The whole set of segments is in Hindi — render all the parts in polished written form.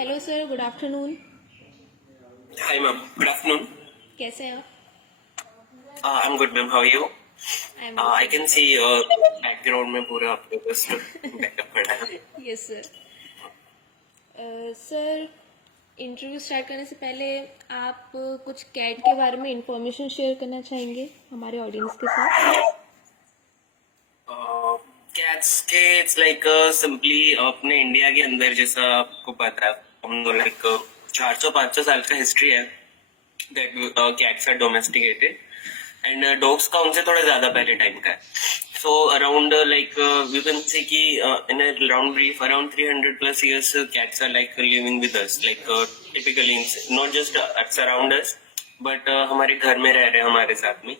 Hello sir, good afternoon. Hi, ma'am. Good afternoon. कैसे हैं आप? I'm good, ma'am. How are you? I am I also can see background में पूरा आपके पास बैकअप पड़ा है. Good. Yes sir. Sir, interview start करने से पहले आप कुछ कैट के बारे में इंफॉर्मेशन शेयर करना चाहेंगे हमारे ऑडियंस के साथ? Cats के it's like simply अपने इंडिया के अंदर जैसा आपको पता है हम लोग like 400-500 साल का हिस्ट्री है that cats are domesticated and dogs का उनसे थोड़ा ज्यादा पहले टाइम का है. So around you can say कि in a round brief around 300 plus years cats are like living with us like typically not just around us but हमारे घर में रह रहे हैं हमारे साथ में.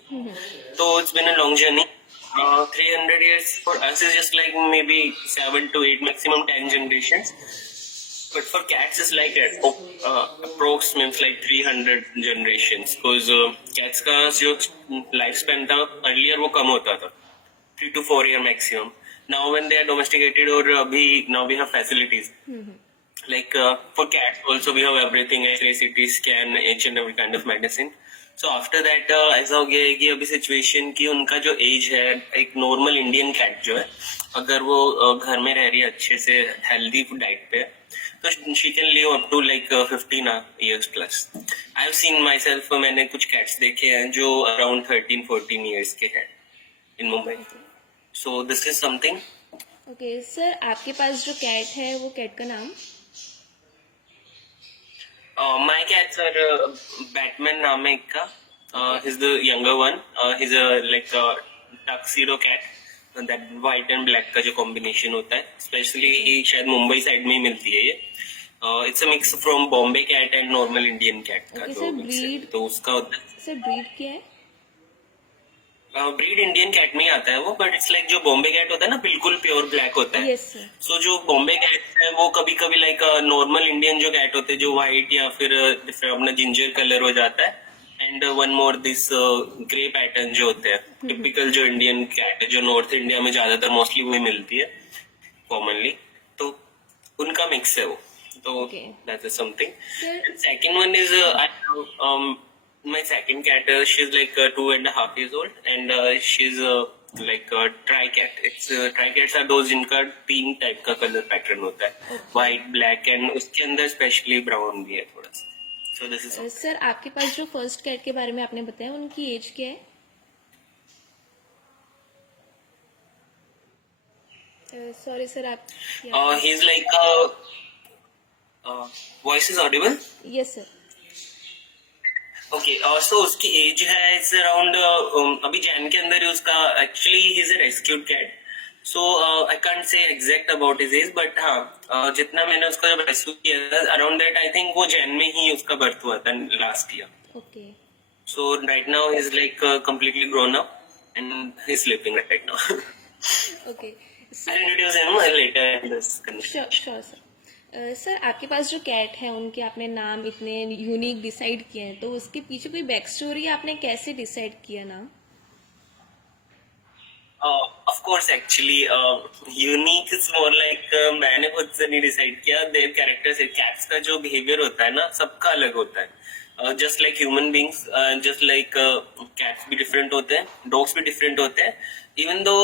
So it's been a long journey. 300 years for us is just like maybe 7 to 8 maximum 10 generations. But for cats it's like approx means like 300 generations because cats का जो लाइफ स्पैन था earlier वो कम होता था 3 to 4 year maximum. Now when they are domesticated और अभी now we have facilities like for cats also we have everything X-ray, CT scan, each and every kind of medicine. So after that ऐसा हो गया है कि अभी सिचुएशन की उनका जो एज है एक नॉर्मल इंडियन कैट जो है अगर वो घर में रह रही है अच्छे से हेल्दी डाइट पे तो she can live up to like 15 years plus. I have seen myself मैंने कुछ कैट्स देखे हैं जो अराउंड 13-14 years के हैं in Mumbai. So this is something. Okay sir, आपके पास जो कैट है वो कैट का नाम? My cats are Batman नाम है एक का. He's the younger one. He's a like a tuxedo cat. That white and black का जो combination होता है, especially शायद मुंबई साइड में ही मिलती है ये. It's a mix from Bombay cat and normal Indian cat का Okay, जो sir, mix है. breed? तो उसका होता है सर, ब्रीड क्या है? ब्रीड इंडियन कैट में ही आता है वो बट इट्स लाइक जो बॉम्बे कैट होता है ना बिल्कुल प्योर ब्लैक होता है. Yes sir. सो जो बॉम्बे कैट है वो कभी कभी लाइक नॉर्मल इंडियन जो कैट होते हैं जो व्हाइट या फिर अपना जिंजर कलर हो जाता है and one more this grey pattern जो होते हैं टिपिकल जो इंडियन कैट है जो नॉर्थ इंडिया में ज्यादातर मोस्टली वही मिलती है कॉमनली. तो उनका मिक्स है वो. तो Okay. That is something. Sir- second one is my second cat she's like 2.5 years old and she's like a tri-cat. It's tri-cats are those जिनका 3 टाइप का कलर पैटर्न होता है व्हाइट ब्लैक एंड उसके अंदर स्पेशली ब्राउन भी है थोड़ा सा. सो दिस इज सर, आपके पास जो फर्स्ट कैट के बारे में आपने बताया उनकी एज क्या है? सॉरी सर, आप he is like voice is Audible. Yes sir. Okay so उसकी एज है इट्स अराउंड अभी जैन के अंदर ही उसका actually he is a rescued cat. So I can't say exact about his age but हाँ जितना मैंने उसका जब रेस्क्यू किया था अराउंड दैट आई थिंक वो जैन में ही उसका बर्थ हुआ था last year. Okay so right now is like completely grown up and he is sleeping right now. Okay I introduce him later in this sure sure sir. Sir, आपके पास जो कैट है उनके आपने नाम इतने यूनिक डिसाइड किए हैं, तो उसके पीछे कोई बैक स्टोरी आपने कैसे डिसाइड किया नाम? Of course actually unique is more like मैंने खुद से नहीं डिसाइड किया. देयर कैरेक्टर्स कैट्स का जो बिहेवियर होता है ना सबका अलग होता है. Just like human beings just like cats भी डिफरेंट होते हैं डॉग्स भी डिफरेंट होते हैं. Even though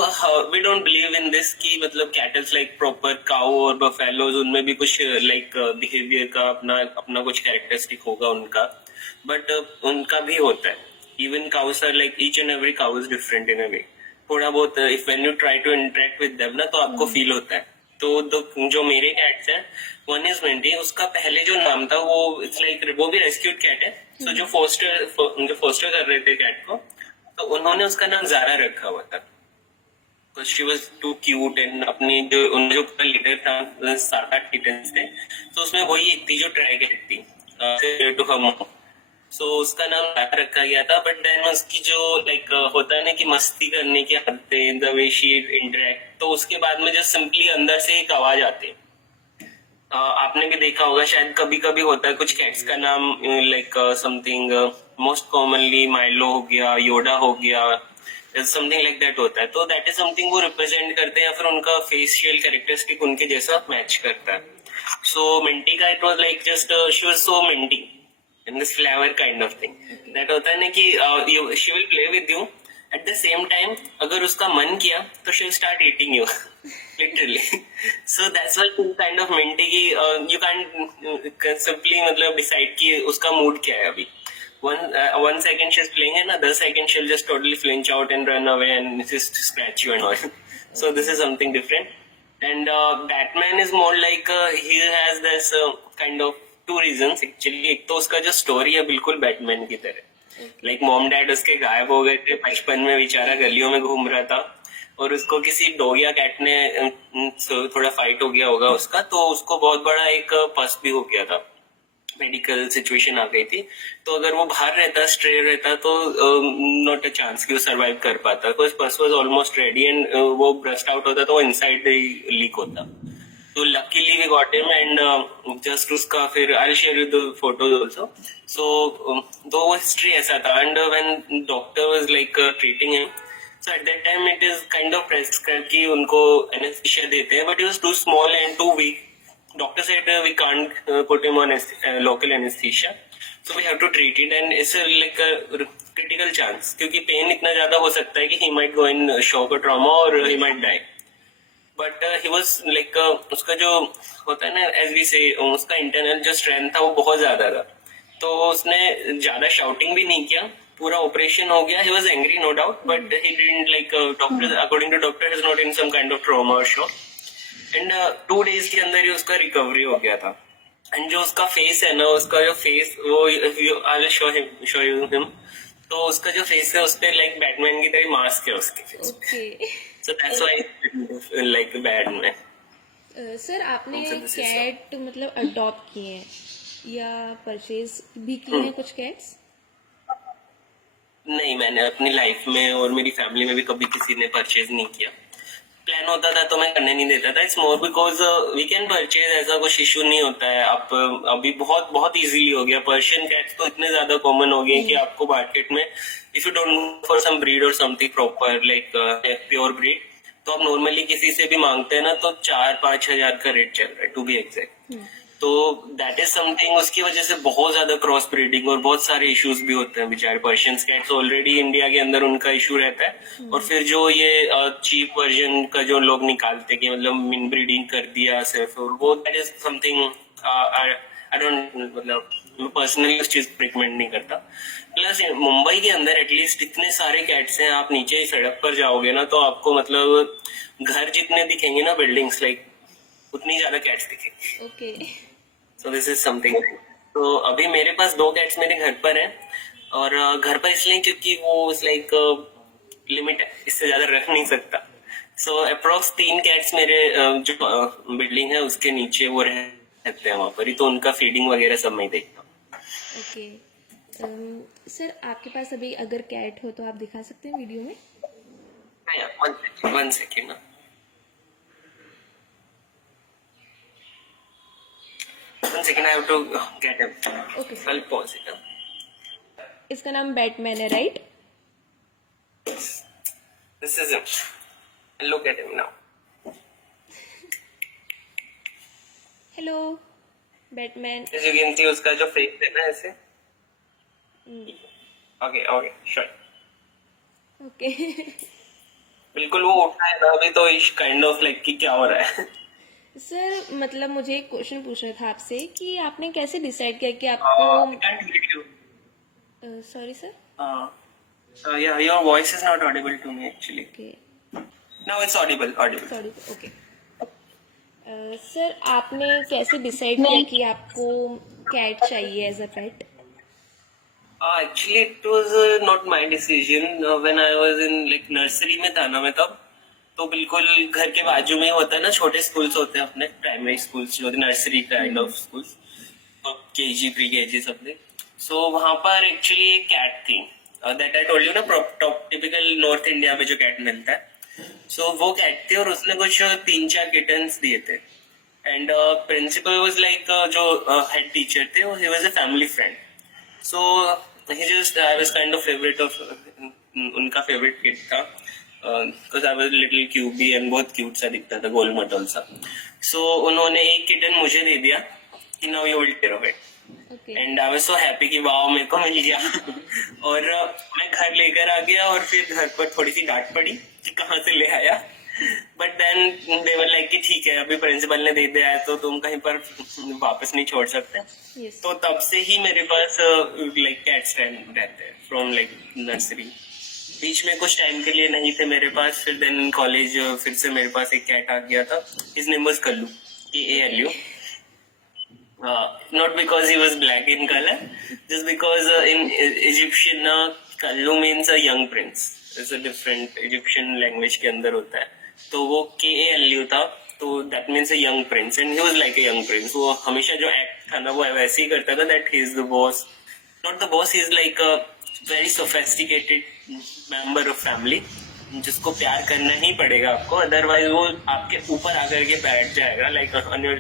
we don't believe in this कि मतलब कैटल्स लाइक प्रॉपर काउ और बफेलोज उनमें भी कुछ लाइक बिहेवियर का अपना अपना कुछ कैरेक्टरिस्टिक होगा उनका बट उनका भी होता है. Even cows are like each and every cow is different in a way. थोड़ा बहुत if when you try to interact with them ना तो आपको फील होता है. तो जो मेरे कैट्स हैं वन इज मेंटी उसका पहले जो नाम था वो इट्स लाइक वो भी रेस्क्यूड कैट है. सो जो फोस्टर कर रहे थे कैट को तो उन्होंने उसका नाम जारा रखा हुआ था because she was too cute and अपनी जो उन जो लीडर था 7-8 किटन्स थे तो उसमें वही एक थी जो ट्राई कैट थी टू हम. सो उसका नाम जारा रखा गया था बट देन उसकी जो लाइक होता है ना कि मस्ती करने की आदतें द वे शी इंटरेक्ट तो उसके बाद में जो सिंपली अंदर से एक आवाज आती है. आपने भी देखा होगा शायद कभी कभी होता है कुछ कैट्स का नाम like something most commonly Milo हो गया योडा हो गया समथिंग लाइक दैट होता है. तो दैट इज समथिंग वो रिप्रेजेंट करते हैं या फिर उनका फेशियल कैरेक्टरिस्टिक उनके जैसा मैच करता है. So Minty का it was like just she was so minty in this flower kind of thing. That होता है ना कि she will play with you. At the same time, अगर उसका मन किया तो she'll start eating you. Literally. So that's why kind of minty की you can't simply मतलब decide कि उसका mood क्या है अभी. One second she's playing and other second she'll just totally flinch out and run away and just scratch you and all. So this is something different. And Batman is more like he has this kind of two reasons actually. एक तो उसका जो स्टोरी है बिल्कुल बैटमैन की तरह. लाइक मॉम डैड उसके गायब हो गए थे बचपन में, बेचारा गलियों में घूम रहा था और उसको किसी डॉग या कैट ने थोड़ा फाइट हो गया होगा उसका, तो उसको बहुत बड़ा एक पस भी हो गया था, मेडिकल सिचुएशन आ गई थी. तो अगर वो बाहर रहता, स्ट्रे रहता, तो नॉट अ चांस कि वो सरवाइव कर पाता. Because pus was almost ready and वो ब्रस्ट आउट होता तो वो इनसाइड लीक होता. तो luckily we got him and just उसका फिर I will share you the photos also. So though वो हिस्ट्री ऐसा था and when doctor was like treating him, so at that time it is kind of prescribe कि उनको एनेस्थीसिया देते हैं, but he was too small and too weak. Doctor said we can't put him on local anesthesia, so we have to treat it, and it's like a critical chance क्योंकि पेन इतना ज्यादा हो सकता है कि he might go in shock or trauma or he might die. But he was like उसका जो होता है ना, as we say, उसका internal जो strength था वो बहुत ज्यादा था. तो उसने ज्यादा shouting भी नहीं किया, पूरा ऑपरेशन हो गया. He was angry no doubt, but he didn't like doctor according to doctor is not in some kind of trauma or shock. And 2 days के अंदर ही उसका रिकवरी हो गया था. एंड जो उसका फेस है ना, उसका जो फेस वो I will show you him. तो उसका जो फेस है उस पे लाइक बैटमैन की तरह मास्क है उसके फेस पे. So that's why like Batman. Sir आपने कैट मतलब अडॉप्ट किए हैं या परचेज भी किए हैं कुछ कैट्स? नहीं, मैंने अपनी लाइफ में और मेरी फैमिली में भी कभी किसी ने परचेज नहीं किया. प्लान होता था तो मैं करने नहीं देता था. It's more because we can purchase, ऐसा कुछ इशू नहीं होता है. आप अभी बहुत बहुत इजीली हो गया. पर्शियन कैट्स तो इतने ज्यादा कॉमन हो गए कि आपको मार्केट में if you don't for some breed और something proper like pure breed, तो आप नॉर्मली किसी से भी मांगते हैं ना तो 4-5 हजार का रेट चल रहा है टू बी एग्जैक्ट. तो दैट इज समथिंग. उसकी वजह से बहुत ज्यादा क्रॉस ब्रीडिंग और बहुत सारे इश्यूज भी होते हैं बेचारे. पर्शियन कैट्स ऑलरेडी इंडिया के अंदर उनका इशू रहता है, और फिर जो ये चीप वर्जन का जो लोग निकालते कि मतलब मिन ब्रीडिंग कर दिया सिर्फ, वो that is something I don't, मतलब मैं पर्सनली उस चीज को रिकमेंड नहीं करता. प्लस मुंबई के अंदर एटलीस्ट इतने सारे कैट्स हैं, आप नीचे सड़क पर जाओगे ना तो आपको मतलब घर जितने दिखेंगे ना बिल्डिंग्स लाइक, उतनी ज्यादा कैट्स दिखेंगी. Okay. So this is something. तो अभी मेरे पास 2 कैट्स मेरे घर पर हैं, और घर पर इसलिए क्योंकि वो लाइक लिमिट है, इससे ज्यादा रख नहीं सकता. सो अप्रोक्स 3 कैट्स मेरे जो बिल्डिंग है उसके नीचे वो रहते हैं वहां पर ही, तो उनका फीडिंग वगैरह सब मैं देखता हूँ. ओके. सर आपके पास अभी अगर कैट हो तो आप दिखा सकते हैं वीडियो में? वन सेकेंड ना. One second, I have to get him. Okay. I'll pause it. इसका नाम बैटमैन है, right? This is him. Look at him now. Hello Batman. As you can see, उसका जो फेस है ना ऐसे. Okay, sure. ओके. बिल्कुल वो उठा है ना अभी, तो इस काइंड ऑफ लाइक कि क्या हो रहा है. सर मतलब मुझे एक क्वेश्चन पूछना था आपसे कि आपने कैसे डिसाइड किया कि आपको... sorry sir. Yeah, your voice is not audible to me actually. Okay. Now it's audible. Sorry. Okay. Sir आपने कैसे डिसाइड किया कि आपको कैट चाहिए as a pet? Actually, it was not my decision. When I was in like nursery में था ना मैं तब, तो बिल्कुल घर के बाजू में ही होता है ना, छोटे स्कूल्स होते हैं अपने प्राइमरी स्कूल्स जो nursery kind of schools, KG pre KG सब. सो वहां पर एक्चुअली एक कैट थी दैट आई टोल्ड यू ना, टिपिकल नॉर्थ इंडिया में जो कैट मिलता है. सो वो कैट थी और उसने कुछ 3-4 किटन्स दिए थे. एंड प्रिंसिपल वाज लाइक जो हेड टीचर थे he was a family friend. So he just I was kind of favourite of, उनका फेवरेट किड था. Because I was little cubey and बहुत क्यूट सा दिखता था, गोल मटोल सा. सो उन्होंने एक किटन मुझे दे दिया कि now you will take care of it, okay. And I was so happy कि वाओ मेरे को मिल गया। और मैं घर लेकर आ गया और फिर घर पर थोड़ी सी डांट पड़ी कि कहाँ से ले आया, but then they were like कि ठीक है अभी प्रिंसिपल ने दे दिया है तो तुम कहीं पर वापस नहीं छोड़ सकते। यस। तो तब से ही मेरे पास लाइक कैट्स रहते हैं फ्रॉम लाइक नर्सरी। बीच में कुछ टाइम के लिए नहीं थे मेरे पास, फिर देन कॉलेज फिर से मेरे पास एक कैट आ गया था। His name was Kallu, KALU. Not because he was black in color, just because in Egyptian Kallu means a young prince. It's a different Egyptian language के अंदर होता है, तो वो KALU था, तो that means a young prince, and he was like a young prince. वो हमेशा जो एक्ट था ना वो वैसे ही करता था, that he is the boss, not the boss, he is like a very sophisticated member of family, जिसको प्यार करना ही पड़ेगा आपको, अदरवाइज वो आपके ऊपर आकर के बैठ जाएगा लाइक ऑन योर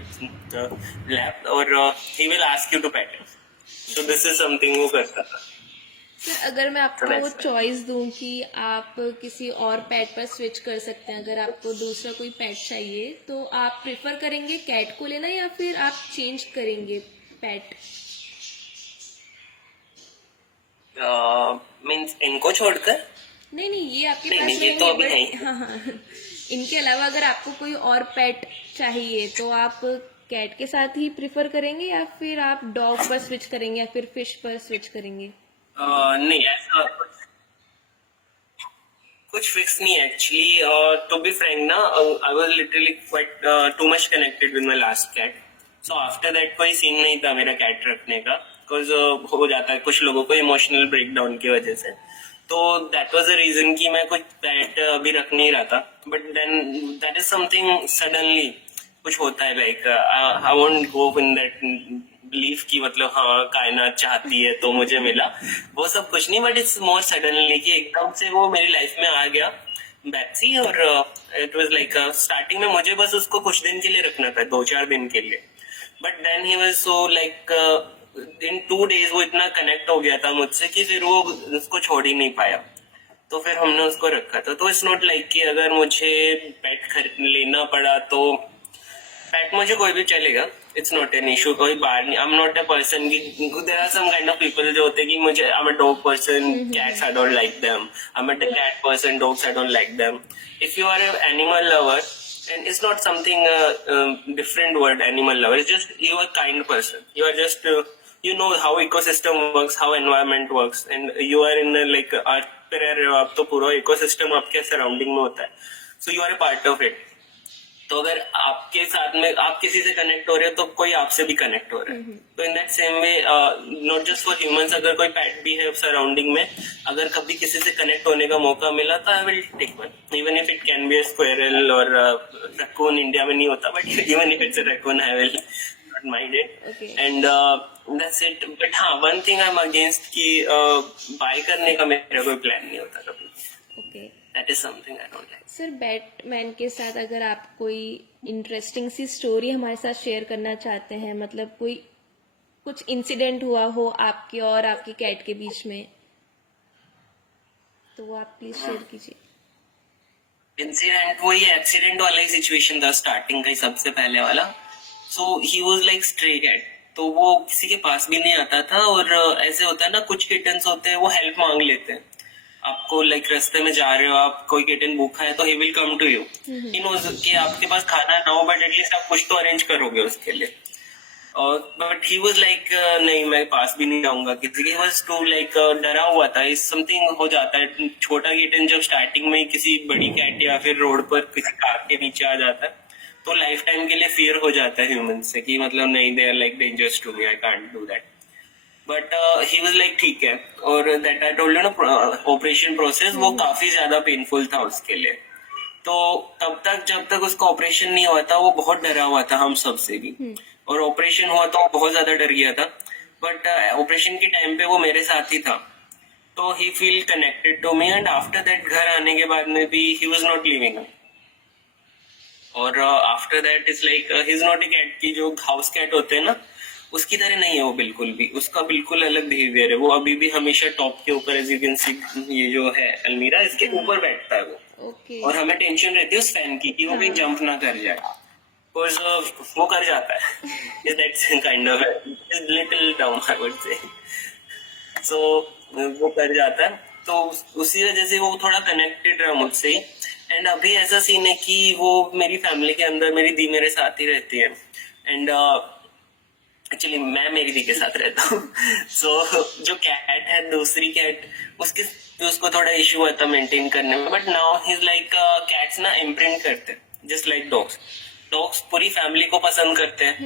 लैप, और he will ask you to pet him. So this is something वो करता था। सर अगर मैं आपको वैसा। चॉइस दूं कि आप किसी और पेट पर स्विच कर सकते हैं, अगर आपको दूसरा कोई पेट चाहिए तो आप प्रेफर करेंगे कैट को लेना या फिर आप चेंज करेंगे पेट? मीन्स इनको छोड़कर? नहीं नहीं, ये आपके नहीं, पास नहीं, ये तो अभी रहेंगे, नहीं। हाँ हाँ। इनके अलावा अगर आपको कोई और पेट चाहिए तो आप कैट के साथ ही प्रेफर करेंगे या फिर आप डॉग पर स्विच करेंगे या फिर फिश पर स्विच करेंगे? नहीं, ऐसा कुछ फिक्स नहीं एक्चुअली। टू बी फ्रैंक ना, I was literally quite too much connected with my last cat, so after that कोई सीन नहीं था मेरा कैट रखने का, बिकॉज हो जाता है कुछ लोगों को इमोशनल ब्रेकडाउन की वजह से, तो दैट वाज द रीजन कि मैं कुछ पेट अभी रख नहीं रहा था। But then that is something suddenly कुछ होता है, like I won't go in that belief की मतलब हाँ कायनात चाहती है तो मुझे मिला, वो सब कुछ नहीं, बट इट्स मोर सडनली कि एकदम से वो मेरी लाइफ में आ गया बैक्सी, और इट वाज लाइक स्टार्टिंग में मुझे बस उसको कुछ दिन के लिए रखना था, 2-4 दिन के लिए, but then he was so like in 2 days वो इतना कनेक्ट हो गया था मुझसे कि फिर वो उसको छोड़ ही नहीं पाया, तो फिर हमने उसको रखा था। तो इट्स नॉट लाइक कि अगर मुझे पेट खरीद लेना पड़ा तो पेट मुझे कोई भी चलेगा, इट्स नॉट एन इशू, कोई बात नहीं। I am not a person की there are some kind of people जो होते हैं कि मुझे I am a dog person, cats I don't like them, I am a cat person, dogs I don't like them. If you are an animal lover, and it's not something different word animal lover, it's just you are kind person, you are just you know how ecosystem works, how environment works, and you are in like earth पे रह रहे हो आप, तो पूरा इकोसिस्टम आपके सराउंडिंग में होता है, so you are a part of it। तो अगर आपके साथ में आप किसी से कनेक्ट हो रहे हो तो कोई आपसे भी कनेक्ट हो रहा है, तो in that same way not just for humans, अगर कोई पेट भी है सराउंडिंग में, अगर कभी किसी से कनेक्ट होने का मौका मिला तो I will take one, even if it can be a squirrel और रैकून, इंडिया में नहीं होता, but even if it's a raccoon I will not mind it, Okay. And that's it. But हाँ, one thing I am against कि बाय करने का मेरा कोई प्लान नहीं होता कभी, okay that is something I don't like. Sir, Batman के साथ अगर आप कोई इंटरेस्टिंग सी स्टोरी हमारे साथ शेयर करना चाहते हैं, मतलब कोई कुछ इंसिडेंट हुआ हो आपके और आपकी कैट के बीच में, तो वो आप प्लीज शेयर कीजिए। इंसिडेंट वही एक्सीडेंट वाला ही सिचुएशन था, स्टार्टिंग का ही सबसे पहले वाला। So he was like stray cat, तो वो किसी के पास भी नहीं आता था, और ऐसे होता है ना कुछ किटन्स होते हैं वो हेल्प मांग लेते हैं आपको, लाइक रास्ते में जा रहे हो आप, कोई किटन भूखा है तो he will come to you, he knows कि आपके पास खाना ना हो बट एटलीस्ट आप कुछ तो अरेंज करोगे उसके लिए। और बट ही वाज लाइक नहीं, मैं पास भी नहीं जाऊंगा किसी के, वाज टू लाइक डरा हुआ था। इस समथिंग हो जाता है, छोटा किटन जब स्टार्टिंग में किसी बड़ी कैट या फिर रोड पर किसी कार के नीचे आ जाता है तो लाइफ टाइम के लिए फियर हो जाता है ह्यूमन से कि मतलब नहीं, they are like dangerous to me, I can't do that. But he was like ठीक है, और दैट आई टोल्ड यू ना ऑपरेशन प्रोसेस वो काफी ज्यादा पेनफुल था उसके लिए, तो तब तक जब तक उसका ऑपरेशन नहीं हुआ था वो बहुत डरा हुआ था हम सब से भी, और ऑपरेशन हुआ तो वो बहुत ज्यादा डर गया था, बट ऑपरेशन के टाइम पे वो मेरे साथ ही था, तो he feel connected to me, and after that घर आने के बाद में भी ही वाज नॉट लिविंग, और after that is like he is not a cat की जो हाउस कैट होते हैं ना उसकी तरह नहीं है वो बिल्कुल भी, उसका बिल्कुल अलग बिहेवियर है, वो अभी भी हमेशा टॉप के ऊपर, एज यू कैन सी ये जो है अलमीरा इसके ऊपर बैठता है वो, ओके और हमें टेंशन रहती है उस फैन की कि वो कहीं जंप ना कर जाए, बिकॉज वो कर जाता है, दैट्स काइंड ऑफ लिटिल डम आई वुड से। सो वो कर जाता है, तो उसी वजह से वो थोड़ा कनेक्टेड रहा मुझसे ही। एंड अभी ऐसा सीन है कि वो मेरी फैमिली के अंदर मेरी दी मेरे साथ ही रहती है। एंड एक्चुअली मैं मेरी दी के साथ रहता हूँ। सो जो कैट है, दूसरी कैट, उसके उसको थोड़ा इश्यू हुआ था मेंटेन करने में, but now he is like cats ना इम्प्रिंट करते हैं जस्ट लाइक डॉग्स। डॉग्स पूरी फैमिली को पसंद करते हैं,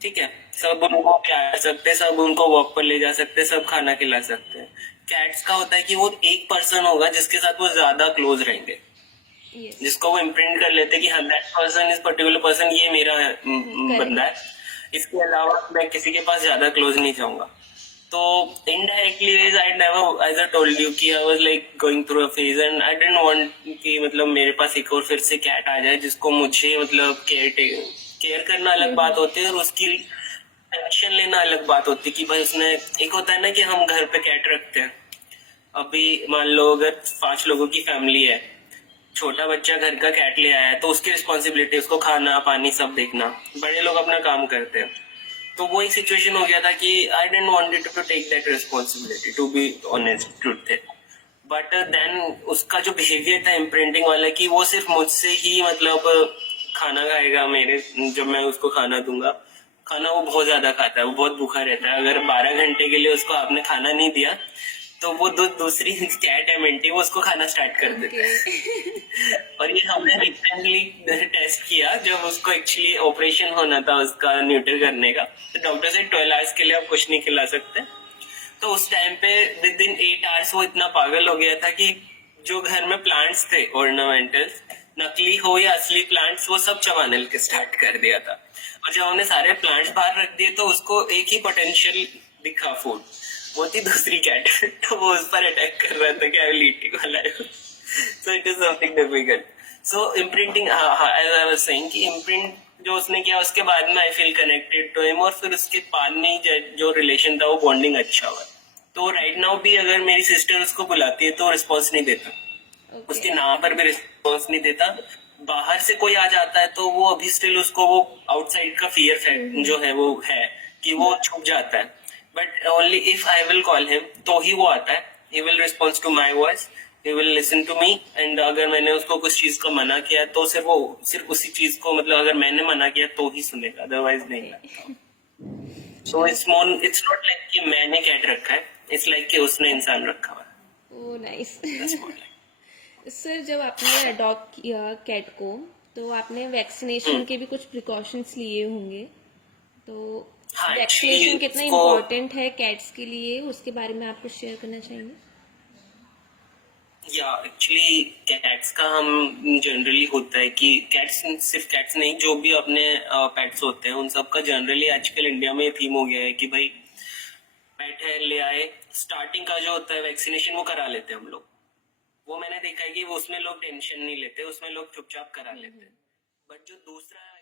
ठीक है, सब उनको प्यार सकते हैं, सब उनको वॉक पर ले जा सकते हैं, सब खाना खिला सकते हैं। कैट्स का होता है कि वो एक पर्सन होगा जिसके साथ वो ज्यादा क्लोज रहेंगे, यस, जिसको वो इम्प्रिंट कर लेते हैं कि हाँ that person is particular person, ये मेरा बंदा है, इसके अलावा मैं किसी के पास ज्यादा क्लोज नहीं जाऊंगा। तो indirectly I never, as I told you कि I was like going through a phase and I didn't want कि मतलब मेरे पास एक और फिर से कैट आ जाए जिसको मुझे मतलब केयर करना अलग बात होती है और उसकी एक्शन लेना अलग बात होती है। कि भाई उसने, एक होता है ना कि हम घर पे कैट रखते हैं, अभी मान लो अगर 5 लोगों की फैमिली है, छोटा बच्चा घर का कैट ले आया है तो उसकी रिस्पॉन्सिबिलिटी उसको खाना पानी सब देखना, बड़े लोग अपना काम करते हैं। तो वो एक सिचुएशन हो गया था कि I didn't wanted to take that responsibility, to be honest truth है। बट देन उसका जो बिहेवियर था इम्प्रिंटिंग वाला, कि वो सिर्फ मुझसे ही मतलब खाना खाएगा मेरे, जब मैं उसको खाना दूंगा, खाना वो बहुत ज्यादा खाता है, वो बहुत भूखा रहता है। अगर 12 घंटे के लिए उसको आपने खाना नहीं दिया तो वो दूसरी कैट है मिंटी, वो उसको खाना स्टार्ट कर देता है। और ये हमने रिसेंटली टेस्ट किया जब उसको एक्चुअली ऑपरेशन होना था उसका न्यूटर करने का, तो डॉक्टर से 12 आवर्स के लिए आप कुछ नहीं खिला सकते। तो उस टाइम पे विद इन 8 आवर्स वो इतना पागल हो गया था कि जो घर में प्लांट्स थे ऑर्नामेंटल, नकली हो या असली प्लांट्स, वो सब चबाने के स्टार्ट कर दिया था। और जब हमने सारे प्लांट्स बाहर रख दिए तो उसको एक ही पोटेंशियल दिखा, फूड, वो थी दूसरी कैट। तो वो उस पर अटैक कर रहा था कि I will eat you alive. So it is something difficult. So imprinting, as I was saying कि इम्प्रिंट जो उसने किया उसके बाद में I feel connected to him, और फिर उसके बाद में जो रिलेशन था वो बॉन्डिंग अच्छा हुआ। तो राइट नाउ भी अगर मेरी सिस्टर उसको बुलाती है तो रिस्पॉन्स नहीं देता, उसके नाम पर भी रिस्पॉन्स नहीं देता। बाहर से कोई आ जाता है तो वो अभी स्टिल उसको वो आउटसाइड का फियर फैक्ट जो है वो है कि वो छुप जाता है। But only if I will call him तो ही वो आता है, he will response to my voice, he will listen to me. And अगर मैंने उसको कुछ चीज का मना किया तो सिर्फ उसी चीज को, मतलब अगर मैंने मना किया तो ही सुनेगा, अदरवाइज नहीं। सो इट्स नॉट लाइक कि मैंने कैट रखा है, इट्स लाइक कि उसने इंसान रखा हुआ है। Oh nice. That's more like- sir, जब आपने अडॉप्ट किया कैट को तो आपने वैक्सीनेशन के भी कुछ प्रिकॉशंस लिए होंगे, तो हाँ, वैक्सीनेशन actually कितना उसको- इम्पोर्टेंट है कैट्स के लिए, उसके बारे में आप कुछ शेयर करना चाहेंगे? या एक्चुअली कैट्स का हम जनरली होता है कि कैट्स, सिर्फ कैट्स नहीं, जो भी अपने पेट्स होते हैं उन सब का जनरली आजकल इंडिया में थीम हो गया है कि भाई पेट है ले आए, स्टार्टिंग का जो होता है वैक्सीनेशन वो करा लेते हैं हम लोग। वो मैंने देखा है कि वो उसमें लोग टेंशन नहीं लेते, उसमें लोग चुपचाप करा लेते हैं। बट जो दूसरा